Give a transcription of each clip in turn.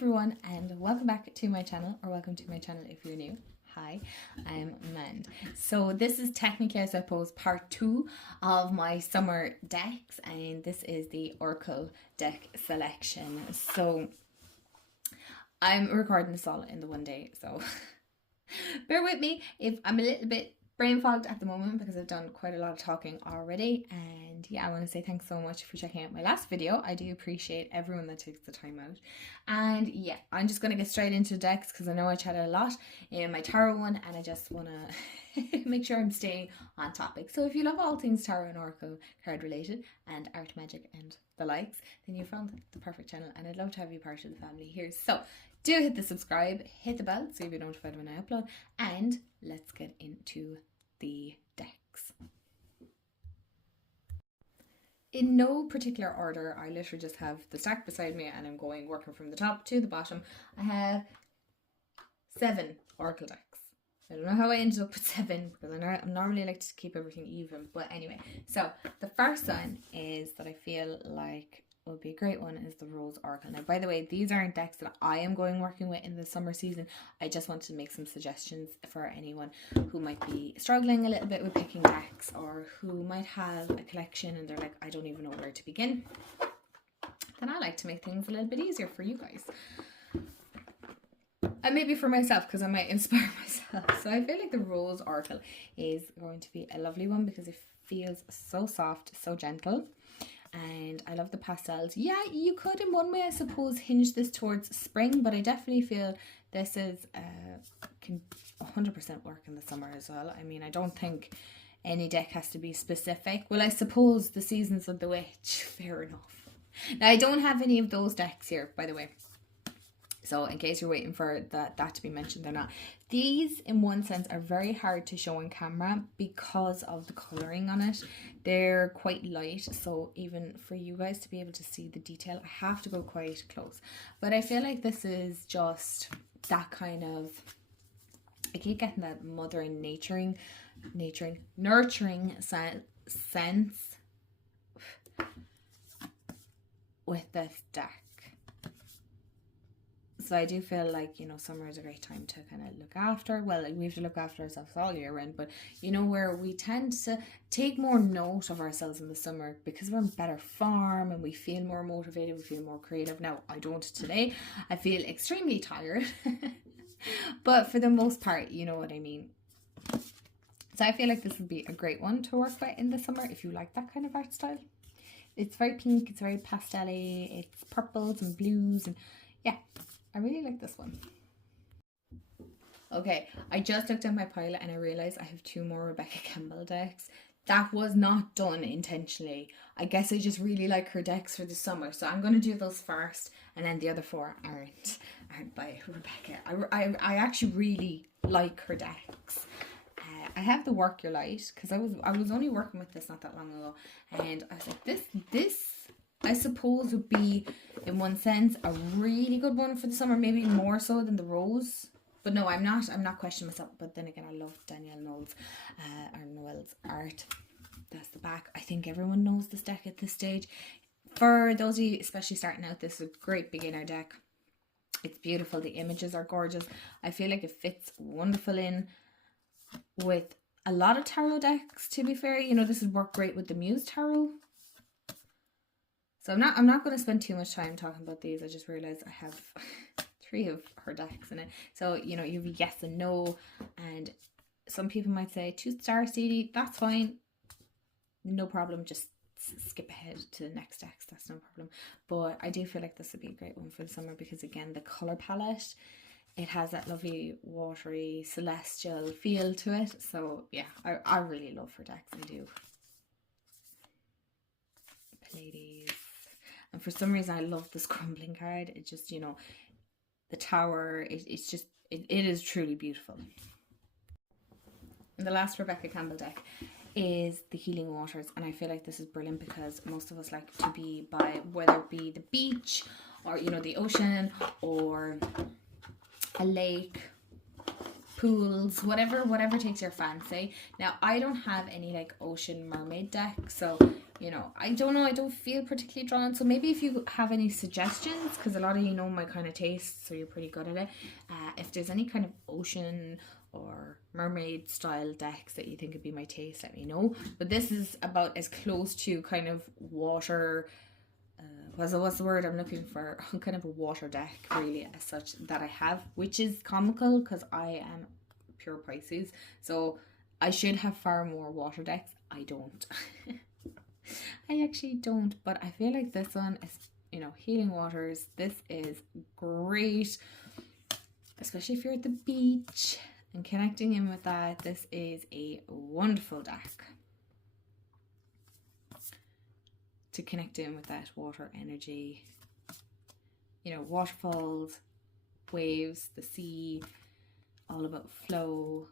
everyone, and welcome back to my channel, or welcome to my channel if you're new. Hi, I'm Mand. So this is technically, I suppose, part 2 of my summer decks, and this is the Oracle deck selection. So I'm recording this all in the one day, so bear with me if I'm a little bit brain fogged at the moment because I've done quite a lot of talking already. And yeah, I want to say thanks so much for checking out my last video. I do appreciate everyone that takes the time out. And yeah, I'm just going to get straight into decks because I know I chatted a lot in my tarot one and I just want to make sure I'm staying on topic. So if you love all things tarot and oracle card related and art, magic and the likes, then you found the perfect channel and I'd love to have you part of the family here. So do hit the subscribe, hit the bell so you'll be notified when I upload, and let's get into the decks. In no particular order, I literally just have the stack beside me and I'm working from the top to the bottom. I have 7 oracle decks. I don't know how I ended up with 7 because I normally like to keep everything even, but anyway. So the first one is that I feel like would be a great one is the Rose Oracle. Now, by the way, these aren't decks that I am working with in the summer season. I just wanted to make some suggestions for anyone who might be struggling a little bit with picking decks, or who might have a collection and they're like, I don't even know where to begin. Then I like to make things a little bit easier for you guys. And maybe for myself, because I might inspire myself. So I feel like the Rose Oracle is going to be a lovely one because it feels so soft, so gentle. And I love the pastels. Yeah, you could in one way, I suppose, hinge this towards spring, but I definitely feel this is can 100% work in the summer as well. I mean, I don't think any deck has to be specific. Well, I suppose the Seasons of the Witch, fair enough. Now, I don't have any of those decks here, by the way. So in case you're waiting for that to be mentioned, they're not. These, in one sense, are very hard to show on camera because of the colouring on it. They're quite light, so even for you guys to be able to see the detail, I have to go quite close. But I feel like this is just that kind of, I keep getting that mothering, nurturing sense with this deck. So I do feel like, you know, summer is a great time to kind of look after. Well, we have to look after ourselves all year round, but you know, where we tend to take more note of ourselves in the summer because we're in better form and we feel more motivated, we feel more creative. Now, I don't today. I feel extremely tired. But for the most part, you know what I mean. So I feel like this would be a great one to work with in the summer if you like that kind of art style. It's very pink, it's very pastel-y, it's purples and blues, and yeah, I really like this one. Okay, I just looked at my pile and I realised I have 2 more Rebecca Campbell decks. That was not done intentionally. I guess I just really like her decks for the summer. So I'm going to do those first, and then the other 4 aren't by Rebecca. I actually really like her decks. I have the Work Your Light because I was only working with this not that long ago, and I was like, this I suppose would be, in one sense, a really good one for the summer, maybe more so than the Rose. But no, I'm not questioning myself. But then again, I love Danielle Noel's art. That's the back. I think everyone knows this deck at this stage. For those of you especially starting out, this is a great beginner deck. It's beautiful. The images are gorgeous. I feel like it fits wonderful in with a lot of tarot decks, to be fair. You know, this would work great with the Muse Tarot. So I'm not going to spend too much time talking about these. I just realized I have 3 of her decks in it. So, you know, you have yes and no. And some people might say 2-star CD. That's fine. No problem. Just skip ahead to the next decks. That's no problem. But I do feel like this would be a great one for the summer because, again, the colour palette, it has that lovely watery celestial feel to it. So, yeah, I really love her decks. I do. Ladies. And for some reason I love this crumbling card. It just, you know, the tower, it's just, it is truly beautiful. And the last Rebecca Campbell deck is the Healing Waters, and I feel like this is brilliant because most of us like to be by, whether it be the beach or, you know, the ocean or a lake, pools, whatever takes your fancy. Now, I don't have any like ocean mermaid deck, so you know, I don't know, I don't feel particularly drawn. So maybe if you have any suggestions, because a lot of you know my kind of taste, so you're pretty good at it. If there's any kind of ocean or mermaid style decks that you think would be my taste, let me know. But this is about as close to kind of water, what's the word I'm looking for, kind of a water deck really as such that I have, which is comical because I am pure Pisces, so I should have far more water decks. I don't. I actually don't, but I feel like this one is, you know, healing waters. This is great, especially if you're at the beach and connecting in with that. This is a wonderful deck to connect in with that water energy. You know, waterfalls, waves, the sea, all about flow.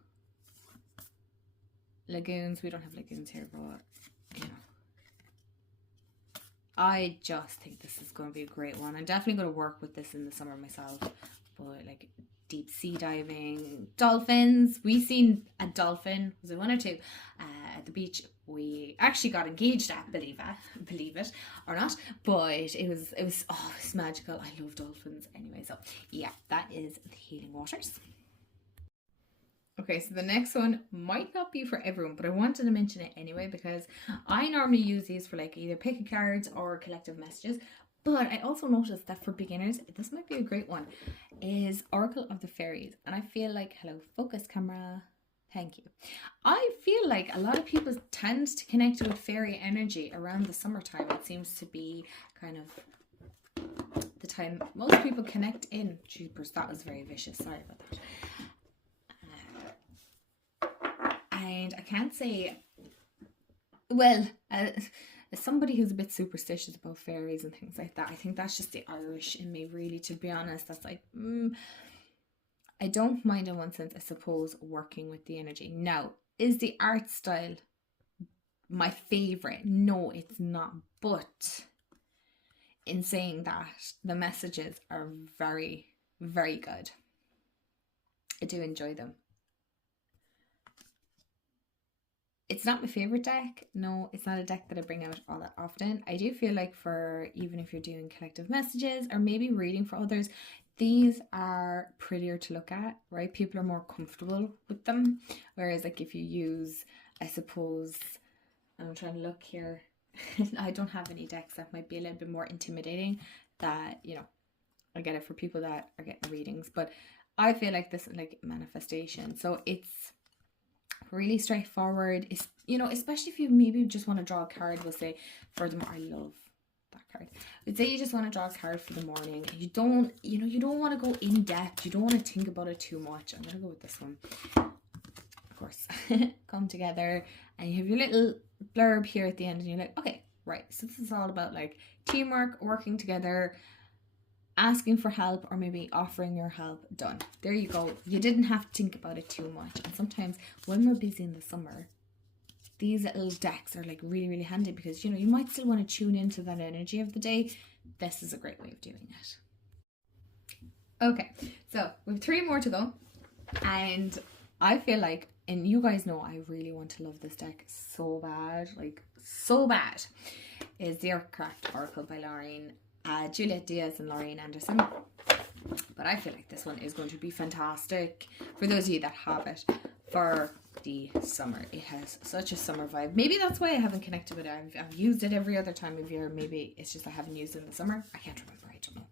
Lagoons, we don't have lagoons here, but you know, I just think this is going to be a great one. I'm definitely going to work with this in the summer myself, but like deep sea diving, dolphins. We seen a dolphin, was it one or two, at the beach. We actually got engaged at, believe it or not, but it was magical. I love dolphins anyway. So yeah, that is the healing waters. Okay, so the next one might not be for everyone, but I wanted to mention it anyway because I normally use these for like either pick a cards or collective messages. But I also noticed that for beginners, this might be a great one, is Oracle of the Fairies. And I feel like, hello, focus camera, thank you. I feel like a lot of people tend to connect with fairy energy around the summertime. It seems to be kind of the time most people connect in. Jeepers, that was very vicious, sorry about that. And I can't say, well, as somebody who's a bit superstitious about fairies and things like that, I think that's just the Irish in me, really, to be honest. That's like, I don't mind in one sense, I suppose, working with the energy. Now, is the art style my favourite? No, it's not. But in saying that, the messages are very, very good. I do enjoy them. It's not my favourite deck. No, it's not a deck that I bring out all that often. I do feel like for even if you're doing collective messages or maybe reading for others, these are prettier to look at, right? People are more comfortable with them. Whereas like if you use, I suppose, I'm trying to look here. I don't have any decks that might be a little bit more intimidating, that, you know, I get it for people that are getting readings. But I feel like this is like manifestation. So it's really straightforward. It's, you know, especially if you maybe just want to draw a card, we'll say, for them. I love that card. But say you just want to draw a card for the morning and you don't, you know, you don't want to go in depth, you don't want to think about it too much. I'm gonna go with this one, of course. Come together and you have your little blurb here at the end and you're like, okay, right, so this is all about like teamwork, working together, asking for help, or maybe offering your help. Done. There you go. You didn't have to think about it too much. And sometimes when we're busy in the summer, these little decks are like really, really handy because, you know, you might still want to tune into that energy of the day. This is a great way of doing it. Okay, so we have 3 more to go. And I feel like, and you guys know I really want to love this deck so bad, like so bad, is the Earthcraft Oracle by Lauren, Juliet Diaz and Lorraine Anderson. But I feel like this one is going to be fantastic for those of you that have it for the summer. It has such a summer vibe. Maybe that's why I haven't connected with it. I've used it every other time of year. Maybe it's just I haven't used it in the summer. I can't remember. I don't know.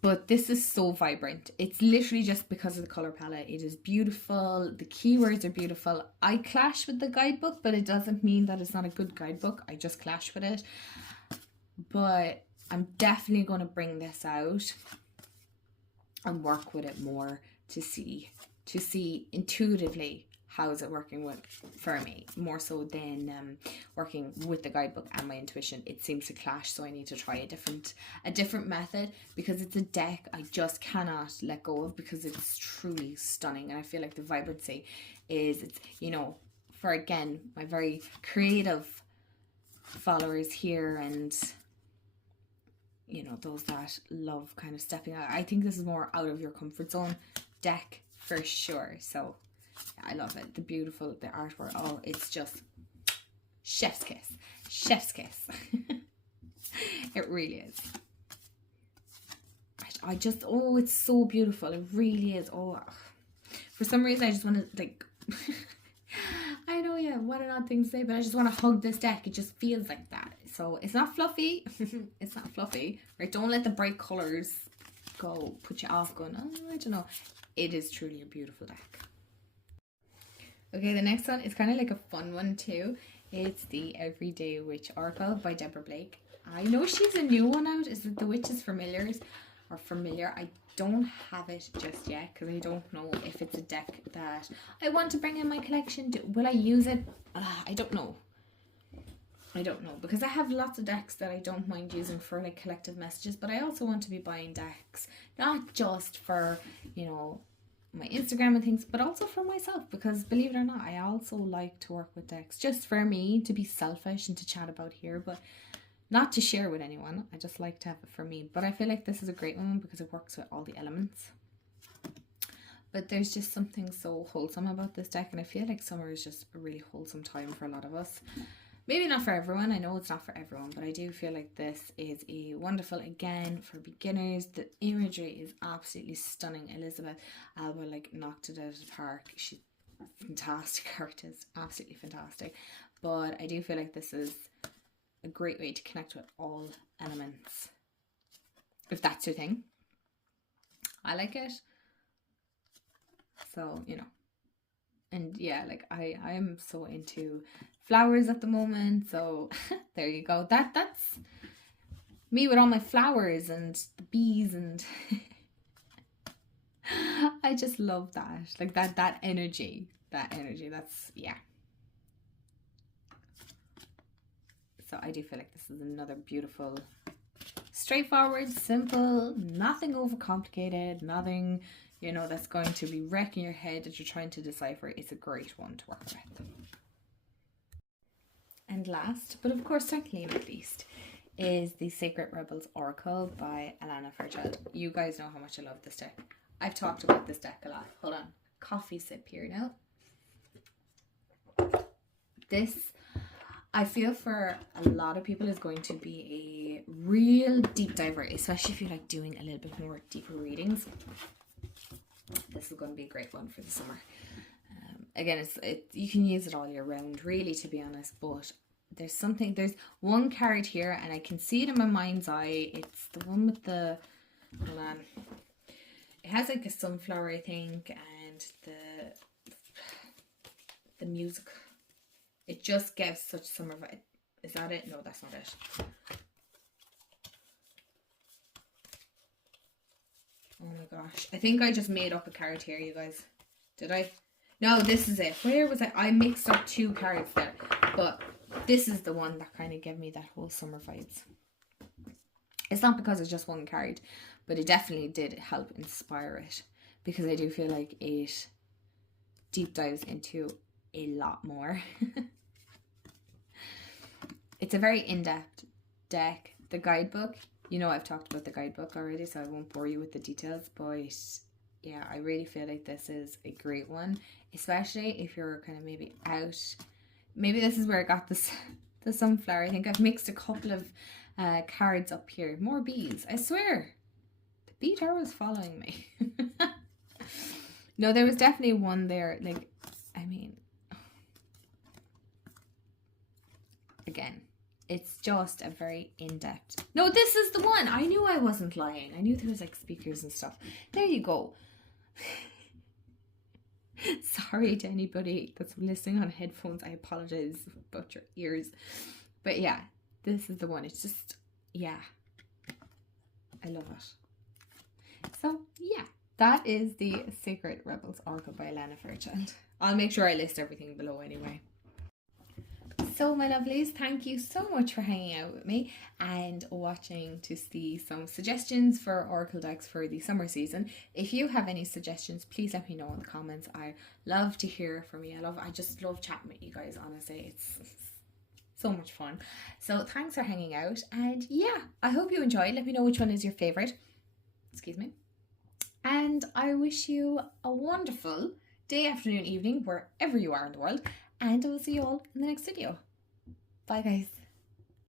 But this is so vibrant. It's literally just because of the colour palette. It is beautiful. The keywords are beautiful. I clash with the guidebook, but it doesn't mean that it's not a good guidebook. I just clash with it. But I'm definitely going to bring this out and work with it more to see intuitively how is it working for me, more so than working with the guidebook and my intuition. It seems to clash, so I need to try a different method, because it's a deck I just cannot let go of because it's truly stunning. And I feel like the vibrancy is, it's, you know, for again my very creative followers here, and you know, those that love kind of stepping out. I think this is more out of your comfort zone deck for sure. So I love it. The artwork. Oh, it's just chef's kiss. Chef's kiss. It really is. I just, oh, it's so beautiful. It really is. Oh, for some reason I just want to, like, I know, yeah, what an odd thing to say, but I just want to hug this deck. It just feels like that. So it's not fluffy. It's not fluffy, right? Don't let the bright colors put you off going, oh, I don't know. It is truly a beautiful deck. Okay, the next one is kind of like a fun one too. It's the Everyday Witch Oracle by Deborah Blake. I know she's a new one out. Is it the Witches Familiars or Familiar? I don't have it just yet because I don't know if it's a deck that I want to bring in my collection. Will I use it? I don't know. I don't know, because I have lots of decks that I don't mind using for like collective messages, but I also want to be buying decks not just for, you know, my Instagram and things, but also for myself, because believe it or not, I also like to work with decks just for me, to be selfish and to chat about here, but not to share with anyone. I just like to have it for me. But I feel like this is a great one because it works with all the elements. But there's just something so wholesome about this deck, and I feel like summer is just a really wholesome time for a lot of us. Maybe not for everyone. I know it's not for everyone, but I do feel like this is a wonderful, again, for beginners. The imagery is absolutely stunning. Elizabeth Alba, like, knocked it out of the park. She's a fantastic artist, absolutely fantastic. But I do feel like this is a great way to connect with all elements, if that's your thing. I like it. So, you know. And yeah, like I'm so into flowers at the moment, so there you go. That's me with all my flowers and the bees, and I just love that. Like that energy. That's, yeah. So I do feel like this is another beautiful, straightforward, simple, nothing overcomplicated, nothing, you know, that's going to be wrecking your head that you're trying to decipher. It's a great one to work with. And last, but of course certainly not least, is the Sacred Rebels Oracle by Alana Fairchild. You guys know how much I love this deck. I've talked about this deck a lot. Hold on. Coffee sip here now. This, I feel, for a lot of people is going to be a real deep diver, especially if you like doing a little bit more deeper readings. This is going to be a great one for the summer. Again, you can use it all year round, really, to be honest, but there's one card here, and I can see it in my mind's eye. It's the one with the, hold on, it has like a sunflower, I think, and the music. It just gives such summer vibe. Is that it? No, that's not it. Oh my gosh. I think I just made up a card here, you guys. Did I? No, this is it. Where was I? I mixed up two cards there. But this is the one that kind of gave me that whole summer vibes. It's not because it's just one card, but it definitely did help inspire it. Because I do feel like it deep dives into a lot more. It's a very in-depth deck. The guidebook, you know, I've talked about the guidebook already, so I won't bore you with the details, but yeah, I really feel like this is a great one, especially if you're kind of maybe out. Maybe this is where I got this, the sunflower. I think I've mixed a couple of cards up here. More bees, I swear. The bee tower was following me. No, there was definitely one there. Like, I mean, again, it's just a very in-depth. No, this is the one. I knew I wasn't lying. I knew there was like speakers and stuff. There you go. Sorry to anybody that's listening on headphones. I apologize about your ears. But yeah, this is the one. It's just, yeah. I love it. So yeah, that is the Sacred Rebels Oracle by Alana Fairchild. I'll make sure I list everything below anyway. So my lovelies, thank you so much for hanging out with me and watching to see some suggestions for Oracle decks for the summer season. If you have any suggestions, please let me know in the comments. I love to hear from you. I just love chatting with you guys, honestly. It's so much fun. So thanks for hanging out, and yeah, I hope you enjoyed. Let me know which one is your favorite. Excuse me. And I wish you a wonderful day, afternoon, evening, wherever you are in the world. And I will see you all in the next video. Bye guys.